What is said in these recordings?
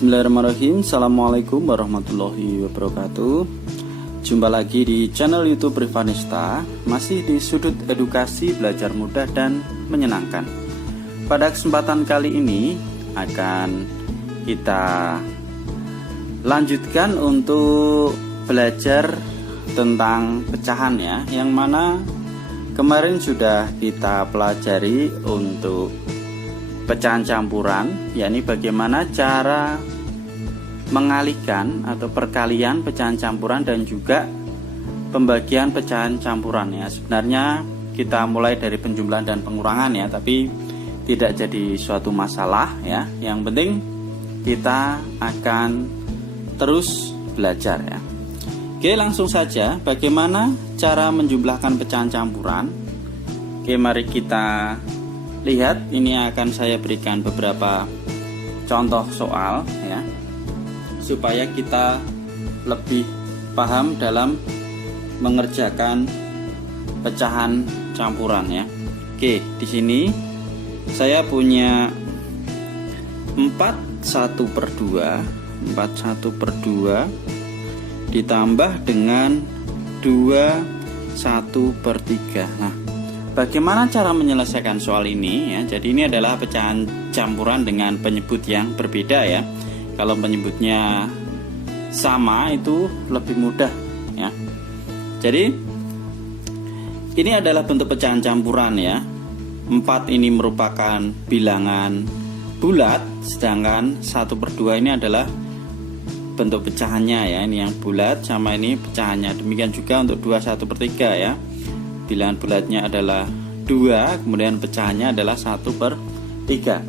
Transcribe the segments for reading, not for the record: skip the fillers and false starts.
Bismillahirrahmanirrahim. Assalamualaikum warahmatullahi wabarakatuh. Jumpa lagi di channel YouTube Rivanista, masih di sudut edukasi belajar mudah dan menyenangkan. Pada kesempatan kali ini akan kita lanjutkan untuk belajar tentang pecahan ya, yang mana kemarin sudah kita pelajari untuk pecahan campuran, yakni bagaimana cara mengalihkan atau perkalian pecahan campuran dan juga pembagian pecahan campuran ya. Sebenarnya kita mulai dari penjumlahan dan pengurangan ya, tapi tidak jadi suatu masalah ya. Yang penting kita akan terus belajar ya. Oke, langsung saja bagaimana cara menjumlahkan pecahan campuran. Oke, mari kita lihat, ini akan saya berikan beberapa contoh soal ya, supaya kita lebih paham dalam mengerjakan pecahan campuran ya. Oke, di sini saya punya 41/2 ditambah dengan 21/3. Nah, bagaimana cara menyelesaikan soal ini ya? Jadi ini adalah pecahan campuran dengan penyebut yang berbeda ya. Kalau penyebutnya sama itu lebih mudah ya. Jadi ini adalah bentuk pecahan campuran ya. 4 ini merupakan bilangan bulat, sedangkan 1/2 ini adalah bentuk pecahannya ya. Ini yang bulat sama ini pecahannya. Demikian juga untuk 21/3 ya. Bilangan bulatnya adalah 2, kemudian pecahannya adalah 1/3.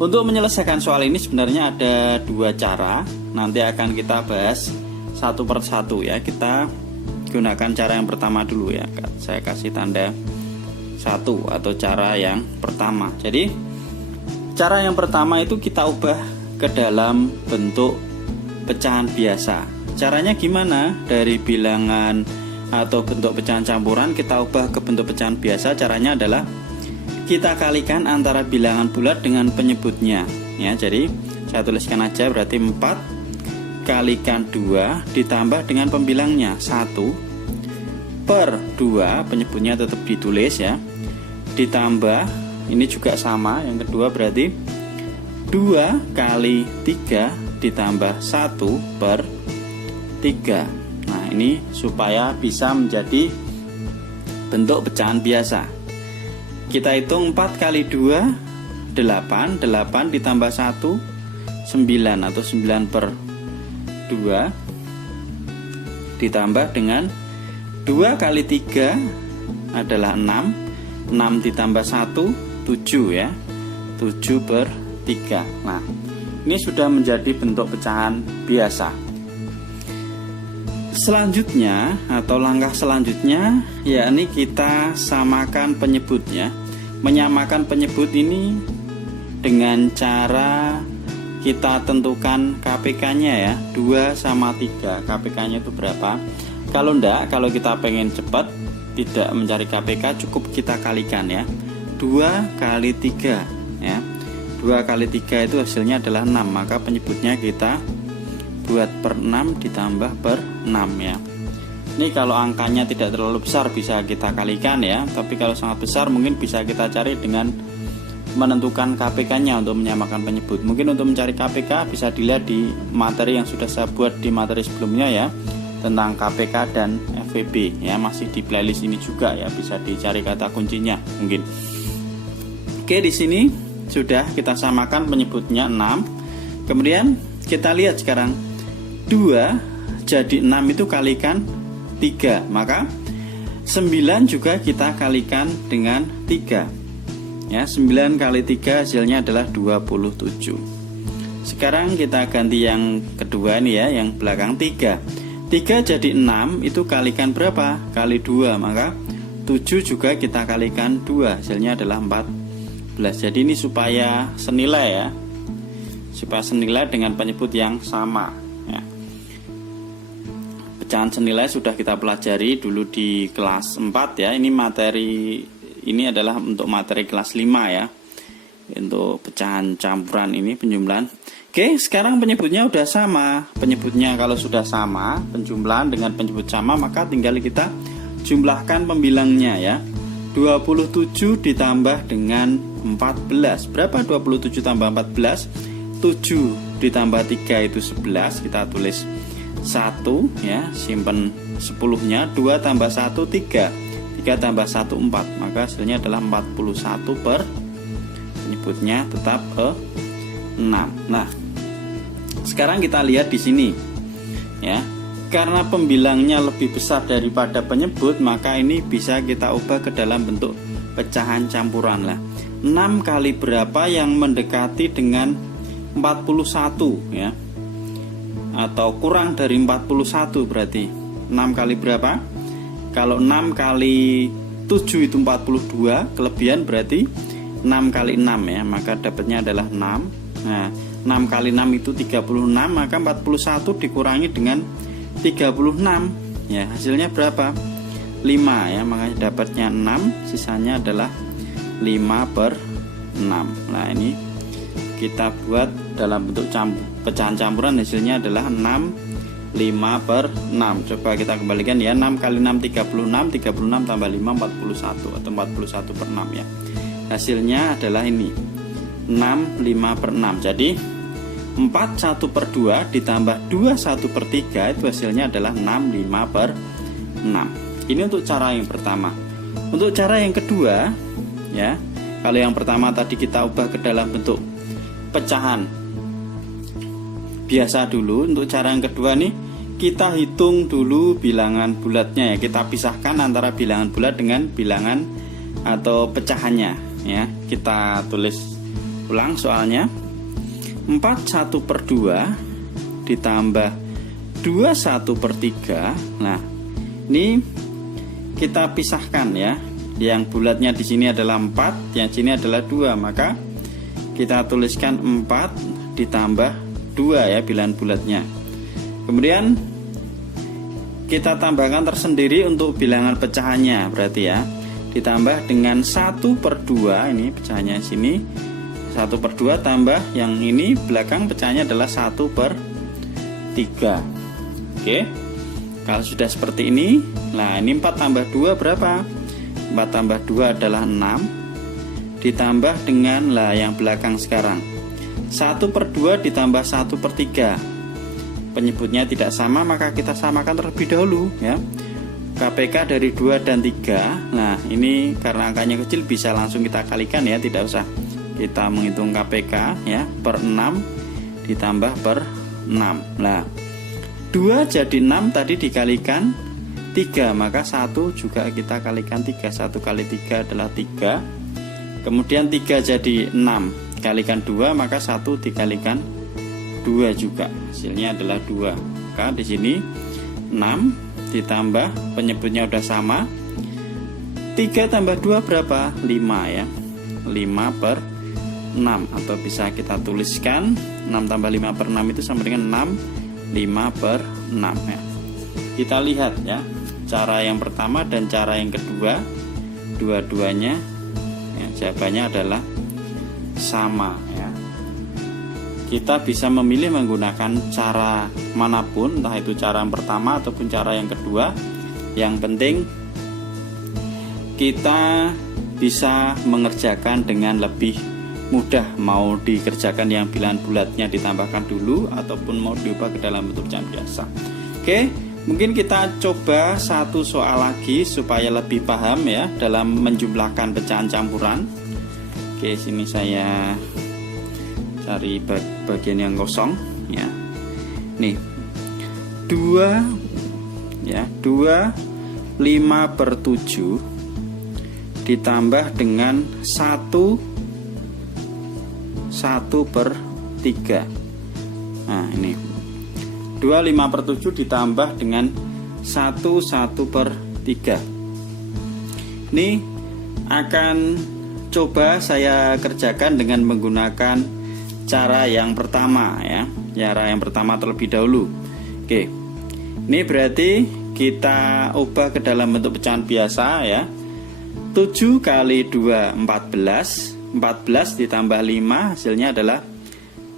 Untuk menyelesaikan soal ini sebenarnya ada 2 cara. Nanti akan kita bahas satu per satu ya. Kita gunakan cara yang pertama dulu ya. Saya kasih tanda 1 atau cara yang pertama. Jadi cara yang pertama itu kita ubah ke dalam bentuk pecahan biasa. Caranya gimana? Dari bilangan atau bentuk pecahan campuran kita ubah ke bentuk pecahan biasa. Caranya adalah kita kalikan antara bilangan bulat dengan penyebutnya ya. Jadi saya tuliskan aja, berarti 4 kalikan 2 ditambah dengan pembilangnya 1/2, penyebutnya tetap ditulis ya, ditambah ini juga sama, yang kedua berarti 2 kali 3 ditambah 1/3. Nah, ini supaya bisa menjadi bentuk pecahan biasa. Kita hitung 4 kali 2 8, 8 ditambah 1 9 atau 9/2 ditambah dengan 2 kali 3 adalah 6, 6 ditambah 1 7 ya, 7/3. Nah, ini sudah menjadi bentuk pecahan biasa. Selanjutnya atau langkah selanjutnya yakni kita samakan penyebutnya. Menyamakan penyebut ini dengan cara kita tentukan KPK-nya ya, 2 sama 3. KPK-nya itu berapa? Kalau kita pengen cepat tidak mencari KPK, cukup kita kalikan ya. 2 kali 3 ya. 2 kali 3 itu hasilnya adalah 6, maka penyebutnya kita buat per 6 ditambah per 6 ya. Ini kalau angkanya tidak terlalu besar bisa kita kalikan ya, tapi kalau sangat besar mungkin bisa kita cari dengan menentukan KPK-nya untuk menyamakan penyebut. Mungkin untuk mencari KPK bisa dilihat di materi yang sudah saya buat di materi sebelumnya ya, tentang KPK dan FVB ya, masih di playlist ini juga ya, bisa dicari kata kuncinya mungkin. Oke, di sini sudah kita samakan penyebutnya 6. Kemudian kita lihat sekarang 2 jadi 6 itu kalikan 3, maka 9 juga kita kalikan dengan 3 ya. 9 kali 3 hasilnya adalah 27. Sekarang kita ganti yang kedua ini ya, yang belakang 3 jadi 6 itu kalikan berapa? Kali 2, maka 7 juga kita kalikan 2, hasilnya adalah 14. Jadi ini supaya senilai ya, supaya senilai dengan penyebut yang sama ya. Pecahan senilai sudah kita pelajari dulu di kelas 4 ya. Ini materi, ini adalah untuk materi kelas 5 ya. untuk pecahan campuran ini penjumlahan. Oke, sekarang penyebutnya udah sama. Penyebutnya kalau sudah sama, penjumlahan dengan penyebut sama, maka tinggal kita jumlahkan pembilangnya ya. 27 ditambah dengan 14. Berapa 27 tambah 14? 7 ditambah 3 itu 11. Kita tulis 1 ya, simpen 10-nya. 2 tambah 1 3. 3 tambah 1 4. Maka hasilnya adalah 41 per penyebutnya tetap 6. Nah, sekarang kita lihat di sini ya. Karena pembilangnya lebih besar daripada penyebut, maka ini bisa kita ubah ke dalam bentuk pecahan campuran lah. 6 kali berapa yang mendekati dengan 41 ya. Atau kurang dari 41 berarti 6 kali berapa? Kalau 6 kali 7 itu 42, kelebihan berarti 6 kali 6 ya, maka dapatnya adalah 6. Nah, 6 kali 6 itu 36, maka 41 dikurangi dengan 36 ya, hasilnya berapa? 5 ya, makanya dapatnya 6, sisanya adalah 5 per 6. Nah, ini kita buat dalam bentuk pecahan campuran, hasilnya adalah 6 5 per 6. Coba kita kembalikan ya, 6 kali 6 36, 36 tambah 5 41 atau 41 per 6 ya. Hasilnya adalah ini 6 5 per 6. Jadi 4 1 per 2 ditambah 2 1 per 3 itu hasilnya adalah 6 5 per 6. Ini untuk cara yang pertama. Untuk cara yang kedua ya, kalau yang pertama tadi kita ubah ke dalam bentuk pecahan biasa dulu. Untuk cara yang kedua nih, kita hitung dulu bilangan bulatnya ya. Kita pisahkan antara bilangan bulat dengan bilangan atau pecahannya ya. Kita tulis ulang soalnya. 4 1 per 2 ditambah 2 1 per 3. Nah, ini kita pisahkan ya. Yang bulatnya di sini adalah 4, yang sini adalah 2, maka kita tuliskan 4 ditambah 2 ya bilangan bulatnya. Kemudian kita tambahkan tersendiri untuk bilangan pecahannya, berarti ya ditambah dengan 1 per 2, ini pecahannya sini 1 per 2 tambah yang ini belakang pecahannya adalah 1 per 3. Oke, kalau sudah seperti ini, nah ini 4 tambah 2 berapa? 4 tambah 2 adalah 6 ditambah dengan lah yang belakang sekarang 1 per 2 ditambah 1 per 3. Penyebutnya tidak sama, maka kita samakan terlebih dahulu ya. KPK dari 2 dan 3. Nah, ini karena angkanya kecil bisa langsung kita kalikan ya, tidak usah kita menghitung KPK ya. Per 6 ditambah per 6. Nah, 2 jadi 6 tadi dikalikan 3, maka 1 juga kita kalikan 3. 1 kali 3 adalah 3. Kemudian 3 jadi 6, kalikan 2, maka 1 dikalikan 2 juga. Hasilnya adalah 2. Maka di sini 6 ditambah penyebutnya udah sama. 3 tambah 2 berapa? 5 ya. 5 per 6, atau bisa kita tuliskan 6 tambah 5 per 6 itu sama dengan 6 5 per 6 ya. Kita lihat ya, cara yang pertama dan cara yang kedua, dua-duanya ya, jawabannya adalah sama ya. Kita bisa memilih menggunakan cara manapun, entah itu cara yang pertama ataupun cara yang kedua. Yang penting kita bisa mengerjakan dengan lebih mudah, mau dikerjakan yang bilangan bulatnya ditambahkan dulu ataupun mau diubah ke dalam bentuk pecahan biasa. Oke, mungkin kita coba satu soal lagi supaya lebih paham ya dalam menjumlahkan pecahan campuran. Oke, sini saya cari bagian yang kosong ya. Nih, 2 ya, 2 5 per 7 ditambah dengan 1 per 3. Nah, ini 2 5 per 7 ditambah dengan 1 per 3. Ini akan coba saya kerjakan dengan menggunakan cara yang pertama ya. Cara yang pertama terlebih dahulu. Oke, ini berarti kita ubah ke dalam bentuk pecahan biasa ya. 7 kali 2 14. 14 ditambah 5 hasilnya adalah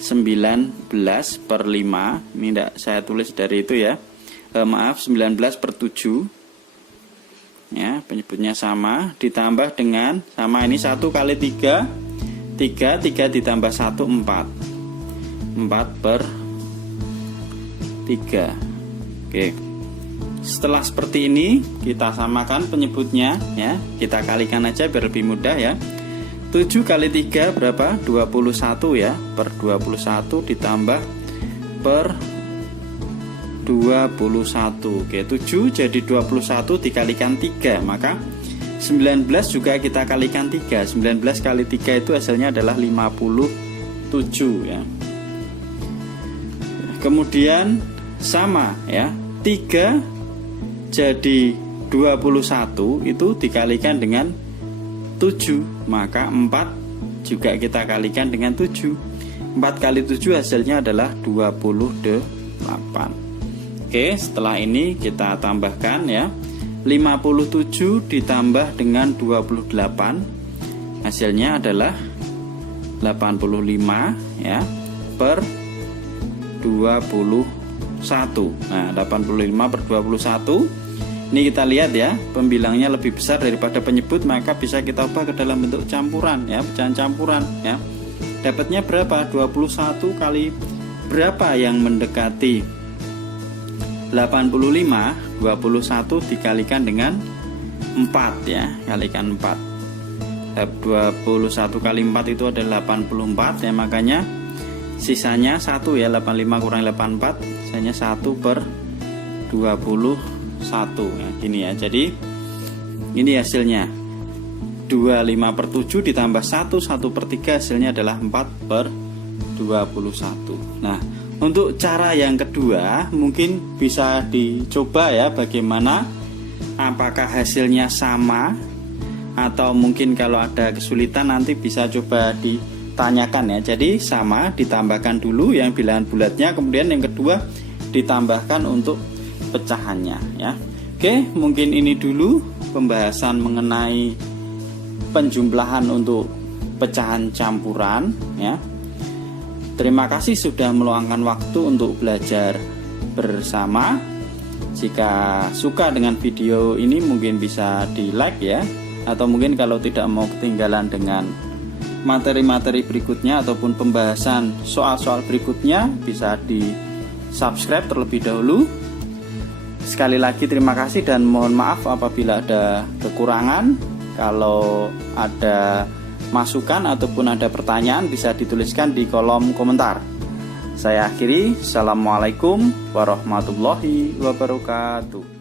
19/5. Ini tidak saya tulis dari itu ya. 19/7 ya, penyebutnya sama, ditambah dengan sama ini 1 kali 3 ditambah 1 4 4/3. Oke, setelah seperti ini kita samakan penyebutnya ya, kita kalikan aja biar lebih mudah ya. 7 kali 3 berapa? 21 ya, per 21 ditambah per 21. Oke, 7 jadi 21 dikalikan 3, maka 19 juga kita kalikan 3. 19 kali 3 itu hasilnya adalah 57 ya. Kemudian sama ya, 3 jadi 21 itu dikalikan dengan 7, maka 4 juga kita kalikan dengan 7. 4 kali 7 hasilnya adalah 28. Oke, setelah ini kita tambahkan ya. 57 ditambah dengan 28 hasilnya adalah 85 ya, per 21. Nah, 85 per 21. Ini kita lihat ya, pembilangnya lebih besar daripada penyebut, maka bisa kita ubah ke dalam bentuk campuran ya, pecahan campuran ya. Dapatnya berapa? 21 kali berapa yang mendekati 85, 21 dikalikan dengan 4 ya, kalikan 4. 21 kali 4 itu adalah 84 ya, makanya sisanya 1 ya, 85 kurang 84 sisanya 1 per 21 ya, gini ya. Jadi ini hasilnya 25/7 ditambah 1/3 hasilnya adalah 4/21. Nah, untuk cara yang kedua mungkin bisa dicoba ya, bagaimana, apakah hasilnya sama atau mungkin kalau ada kesulitan nanti bisa coba ditanyakan ya. Jadi sama ditambahkan dulu yang bilangan bulatnya, kemudian yang kedua ditambahkan untuk pecahannya ya. Oke, mungkin ini dulu pembahasan mengenai penjumlahan untuk pecahan campuran ya. Terima kasih sudah meluangkan waktu untuk belajar bersama. Jika suka dengan video ini mungkin bisa di like ya, atau mungkin kalau tidak mau ketinggalan dengan materi-materi berikutnya ataupun pembahasan soal-soal berikutnya bisa di subscribe terlebih dahulu. Sekali lagi terima kasih dan mohon maaf apabila ada kekurangan. Kalau ada masukan ataupun ada pertanyaan bisa dituliskan di kolom komentar. Saya akhiri, assalamualaikum warahmatullahi wabarakatuh.